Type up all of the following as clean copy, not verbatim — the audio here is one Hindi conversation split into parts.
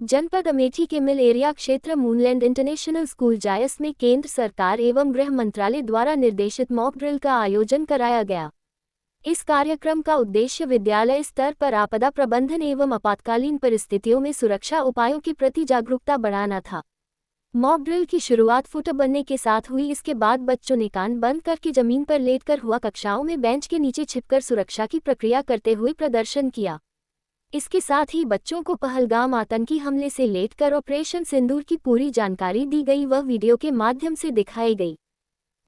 जनपद अमेठी के मिल एरिया क्षेत्र मूनलैंड इंटरनेशनल स्कूल जायस में केंद्र सरकार एवं गृह मंत्रालय द्वारा निर्देशित मॉक ड्रिल का आयोजन कराया गया। इस कार्यक्रम का उद्देश्य विद्यालय स्तर पर आपदा प्रबंधन एवं आपातकालीन परिस्थितियों में सुरक्षा उपायों के प्रति जागरूकता बढ़ाना था। मॉक ड्रिल की शुरुआत फुट बनने के साथ हुई। इसके बाद बच्चों ने कान बंद करके जमीन पर लेटकर हुआ कक्षाओं में बेंच के नीचे छिपकर सुरक्षा की प्रक्रिया करते हुए प्रदर्शन किया। इसके साथ ही बच्चों को पहलगाम आतंकी हमले से लेकर ऑपरेशन सिंदूर की पूरी जानकारी दी गई व वीडियो के माध्यम से दिखाई गई।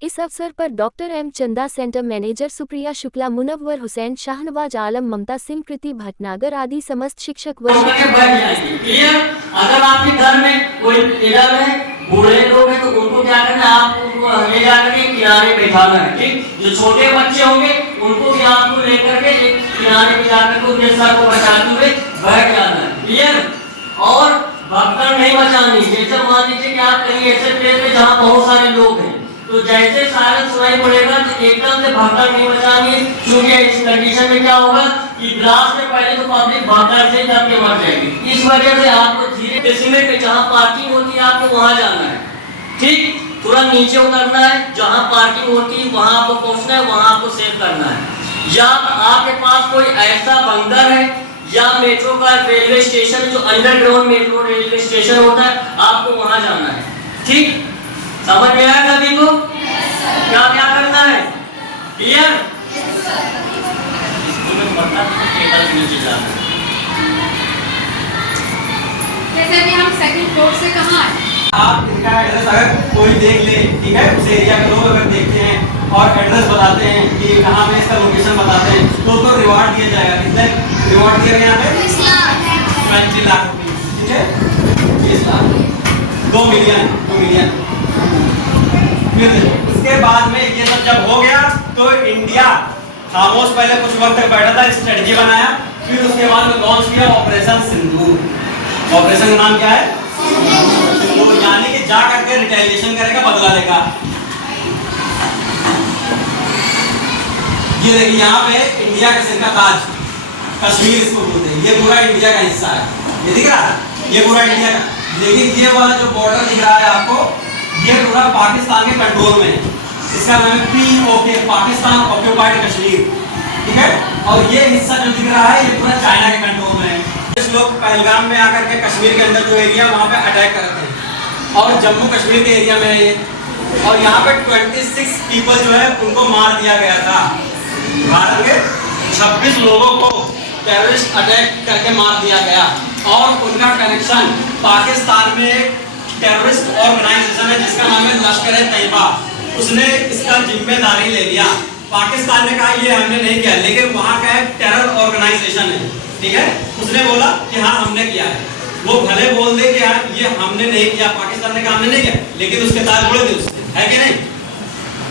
इस अवसर पर डॉक्टर एम चंदा, सेंटर मैनेजर सुप्रिया शुक्ला, मुनव्वर हुसैन, शाहनवाज आलम, ममता सिंह, कृति भटनागर आदि समस्त शिक्षक व अगर आपके घर में कोई बूढ़े लोग हैं तो उनको क्या करना है, आपको ले जाकर के किनारे बैठाना है। ठीक, जो छोटे बच्चे होंगे उनको भी आपको लेकर के एक किनारे पे जाकर के उनके सर को बचाते हुए बैठ जाना है। क्लियर? और भगदड़ नहीं मचानी। जैसे मान लीजिए कि आप कहीं ऐसे प्लेस पे जहाँ बहुत सारे लोग हैं, तो जैसे सायरन सुनाई पड़ेगा तो एकदम से भगदड़ नहीं मचानी, क्योंकि इस कंडीशन में क्या होगा कि ब्लास्ट से पहले तो पब्लिक भगदड़ से दब के मर जाएगी। इस वजह से आपको धीरे डेसिमल पे जहाँ पार्किंग होती है आपको वहाँ जाना है। ठीक, थोड़ा नीचे उतरना है, जहाँ पार्किंग होती है वहाँ आपको पहुँचना है, वहाँ आपको सेव करना है। या आपके पास कोई ऐसा बंदर है या मेट्रो का रेलवे स्टेशन जो अंडरग्राउंड मेट्रो रेलवे स्टेशन होता है, आपको वहाँ जाना है। ठीक, समझ में आया सभी को? क्या क्या करना है? क्लियर? नीचे जाना है। जैसे कि हम सेकंड फ्लोर से कहाँ आए? आप इनका एड्रेस अगर कोई देख ले, ठीक है, उस एरिया के लोग अगर देखते हैं और एड्रेस बताते हैं कि कहाँ में इसका लोकेशन बताते हैं तो उसको रिवार्ड दिया जाएगा। कितने रिवार्ड दिया गया यहाँ पे? 20 लाख रुपये। ठीक है, 20 लाख, 2 मिलियन। फिर इसके बाद में ये सब जब हो गया तो इंडिया खामोश पहले कुछ वक्त तक बैठा था, स्ट्रेटजी बनाया, फिर उसके बाद में लॉन्च किया ऑपरेशन सिंदूर। ऑपरेशन का नाम क्या है? सिंदूर। यानी कि जा करके रिटेलिएशन करेगा, बदला लेगा। ये देखिए यहाँ पे इंडिया का सिर का ताज, कश्मीर इसको बोलते हैं। ये पूरा इंडिया का हिस्सा है, ये दिख रहा है, ये पूरा इंडिया का। लेकिन ये वाला जो बॉर्डर दिख रहा है आपको, ये पूरा पाकिस्तान के कंट्रोल में है। इसका नाम है POK, पाकिस्तान ऑक्यूपाइड कश्मीर। ठीक है, और ये हिस्सा जो दिख रहा है ये पूरा चाइना के कंट्रोल में है। इस लोग पहलगाम में आकर के कश्मीर के अंदर जो एरिया वहाँ पे अटैक करते हैं और जम्मू कश्मीर के एरिया में है ये। और यहाँ पे 26 पीपल जो है उनको मार दिया गया था। भारत के 26 लोगों को टेररिस्ट अटैक करके मार दिया गया और उनका कनेक्शन पाकिस्तान में एक टेररिस्ट ऑर्गेनाइजेशन है जिसका नाम है लश्कर-ए-तैयबा। उसने इसका जिम्मेदारी ले लिया। पाकिस्तान ने कहा ये हमने नहीं किया, लेकिन वहाँ का एक टेरर ऑर्गेनाइजेशन है, ठीक है, उसने बोला कि हाँ हमने किया है। वो भले बोल दे कि हाँ ये हमने नहीं किया, पाकिस्तान ने कहा हमने नहीं किया, लेकिन उसके ताज उड़े थे उससे, है कि नहीं?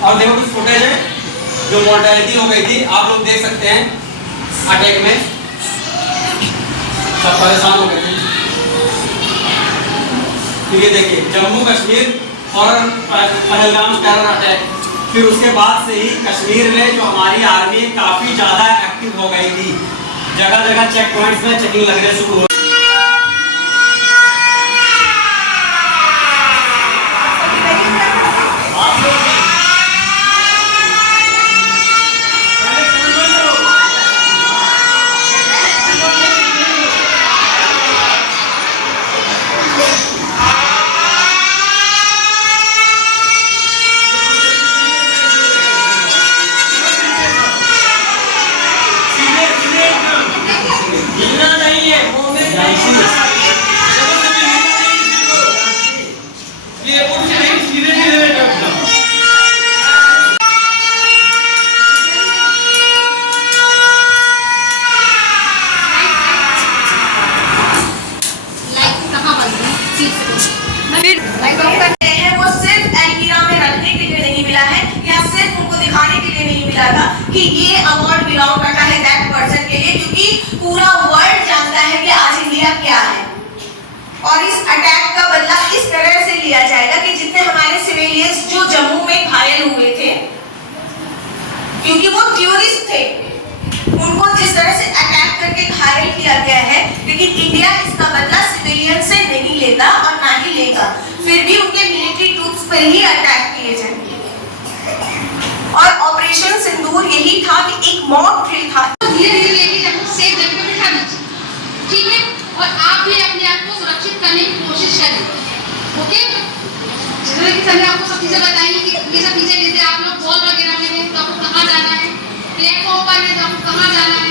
और देखो कुछ फुटेज है जो मोर्टेलिटी हो गई थी, आप लोग देख सकते हैं अटैक में, सब परेशान हो गए थे। ये देखिए जम्मू कश्मीर और पहलगाम टेरर अटैक, फिर उसके बाद से ही कश्मीर में जो हमारी आर्मी काफी ज्यादा एक्टिव हो गई थी। जगह जगह चेक पॉइंट्स में चेकिंग लगने शुरू हो। कि ये अवार्ड बिलोंग करता है दैट पर्सन के लिए, क्योंकि पूरा वर्ल्ड जानता है कि आज इंडिया क्या है। और इस अटैक का बदला इस तरह से लिया जाएगा कि जितने हमारे सिविलियंस जो जम्मू में घायल हुए थे, क्योंकि वो टूरिस्ट थे, उनको जिस तरह से अटैक करके घायल किया गया है, लेकिन इंडिया इसका बदला सिविलियन से और ऑपरेशन सिंदूर यही था कि एक मॉक ड्रिल था। धीरे धीरे लेके जब सेफ जगह पे बिठा दीजिए, ठीक है, और आप भी अपने आप को सुरक्षित करने की कोशिश करें, ओके। जैसे कि सर ने आपको सब चीजें बताई कि ये सब चीजें, जैसे आप लोग बॉल वगैरह में हैं तो आपको कहाँ जाना है, प्लेटफॉर्म पर है तो आपको कहाँ जाना है,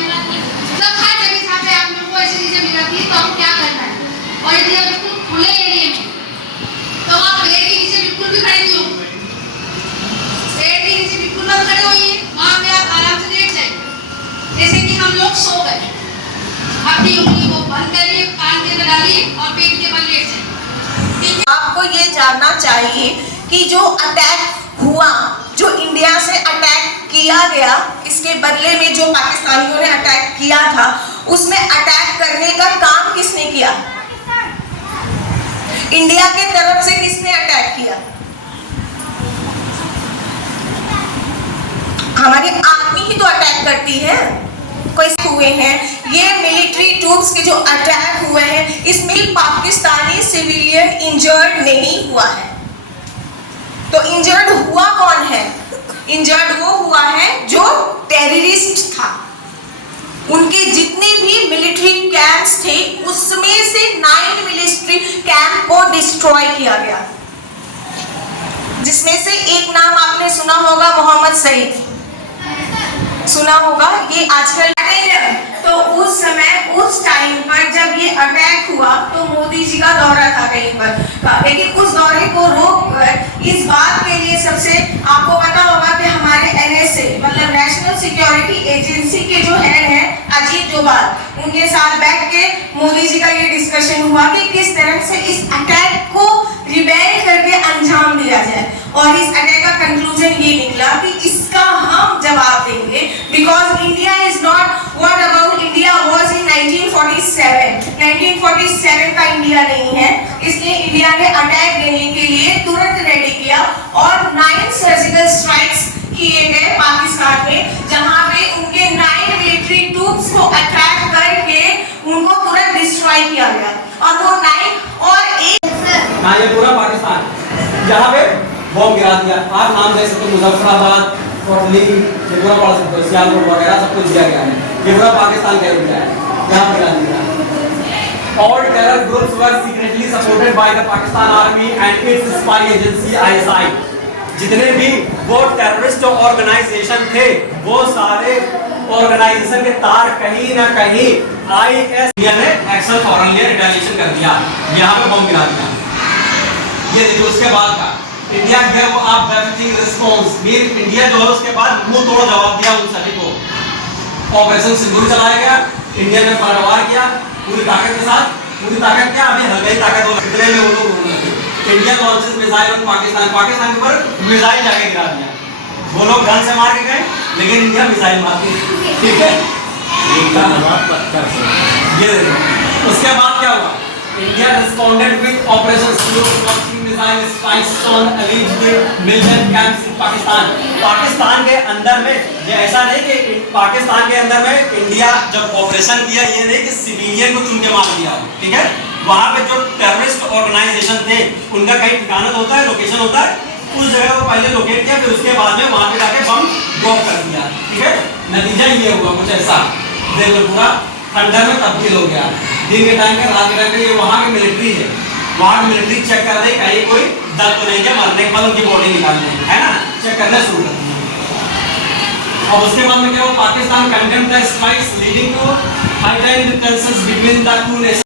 मतलब हर जगह जहाँ पे आप लोगों को ऐसी चीजें मिल जाती है तो आपको क्या करना है। और यदि आप बिल्कुल खुले एरिया में तो आप पेड़ के नीचे बिल्कुल भी खड़े नहीं हो, पेड़ के नीचे बिल्कुल मत खड़े होइए, वहाँ पे आप आराम से लेट जाइए। जैसे कि हम लोग सो गए, अपनी उंगली को बंद करिए, कान के अंदर डालिए और पेट के बल लेट जाइए। आपको ये जानना चाहिए कि जो अटैक हुआ, जो इंडिया से अटैक किया गया, इसके बदले में जो पाकिस्तानियों ने अटैक किया था, उसमें अटैक करने का काम किसने किया? इंडिया के तरफ से किसने अटैक किया? हमारी आर्मी ही तो अटैक करती है। कोई हुए हैं ये मिलिट्री ट्रूप्स के जो अटैक हुए हैं, इसमें पाकिस्तानी सिविलियन इंजर्ड नहीं हुआ है। तो इंजर्ड हुआ कौन है? इंजर्ड वो हुआ है जो टेररिस्ट था। उनके जितने भी मिलिट्री कैंप्स थे उसमें से 9 मिलिट्री कैंप को डिस्ट्रॉय किया गया, जिसमें से एक नाम आपने सुना होगा, मोहम्मद सईद सुना होगा। ये आजकल तो उस समय उस टाइम पर जब ये अटैक हुआ तो मोदी जी का दौरा था कहीं पर, लेकिन उस दौरे को रोक कर इस बात के लिए सबसे आपको पता होगा कि हमारे NSA मतलब नेशनल सिक्योरिटी एजेंसी के जो हेड हैं अजीत डोभाल, उनके साथ बैठ के मोदी जी का ये डिस्कशन हुआ कि किस तरह से इस अटैक को रिबेल करके अंजाम दिया जाए। और इस अटैक का कंक्लूजन ये निकला कि इसका हम जवाब देंगे, because India is not what about India was in 1947। 1947 का इंडिया नहीं है, इसलिए इंडिया ने अटैक देने के लिए तुरंत रेडी किया और 9 सर्जिकल स्ट्राइक्स किए गए पाकिस्तान में, जहां पे उनके 9 मिलिट्री ट्रूप्स को अटैक करके उनको तुरंत डिस्ट्रॉय किया गया। और वो 9 और एक हाँ, ये पूरा पाकिस्तान यहाँ पे बॉम्ब गिरा दिया। आप नाम दे सकते हो, मुजफ्फराबाद, कोटली, ये पूरा पढ़ सकते हो, सियालकोट वगैरह सब कुछ दिया गया है। ये पूरा पाकिस्तान का एरिया है, यहाँ गिरा दिया। All terror groups were secretly supported by the Pakistan Army and its spy agency ISI. जितने भी वो टेररिस्ट ऑर्गेनाइजेशन थे, वो सारे ऑर्गेनाइजेशन के तार कहीं ना कहीं IS ने एक्शन फॉरन लिया, रिटेलिएशन कर दिया, यहाँ पे बम गिरा दिया। ये देखिए उसके बाद का इंडिया गया वो आप बैफिटिंग रिस्पांस, मीन इंडिया जो है उसके बाद मुंह तोड़ जवाब दिया उन सभी को। ऑपरेशन सिंदूर चलाया गया, इंडिया ने फरवार किया पूरी ताकत के साथ, पूरी ताकत क्या अभी हल्का ही ताकत हो, कितने में वो लोग India launches missile on Pakistan, Pakistan के ऊपर मिसाइल जाके गिरा दिया। वो लोग गन से मार के गए, लेकिन इंडिया मिसाइल मार दी, ठीक है। ये उसके बाद क्या हुआ? India responded with Operation Sindoor, launching missile strikes on alleged militant camps in Pakistan. Pakistan के अंदर में ये ऐसा नहीं कि पाकिस्तान के अंदर में इंडिया जब ऑपरेशन किया, ये नहीं कि सिविलियन को चुन के मार दिया, ठीक है। वहाँ पे जो टेररिस्ट ऑर्गेनाइजेशन थे उनका कहीं ठिकाना होता है, लोकेशन होता है, उस जगह को पहले लोकेट किया, फिर उसके बाद में वहाँ पे जाके बम ड्रॉप कर दिया, ठीक है। नतीजा ये हुआ कुछ ऐसा, देख लो पूरा खंडर में तब्दील हो गया। दिन के टाइम में, रात के टाइम में, ये वहाँ की मिलिट्री है, वहाँ की मिलिट्री चेक कर रही कहीं कोई दर्द तो नहीं है, मरने के बाद उनकी बॉडी निकालने है ना, चेक करना शुरू कर दिया। और उसके बाद में क्या हुआ? Pakistan condemned the strikes leading to heightened tensions between the two Nations.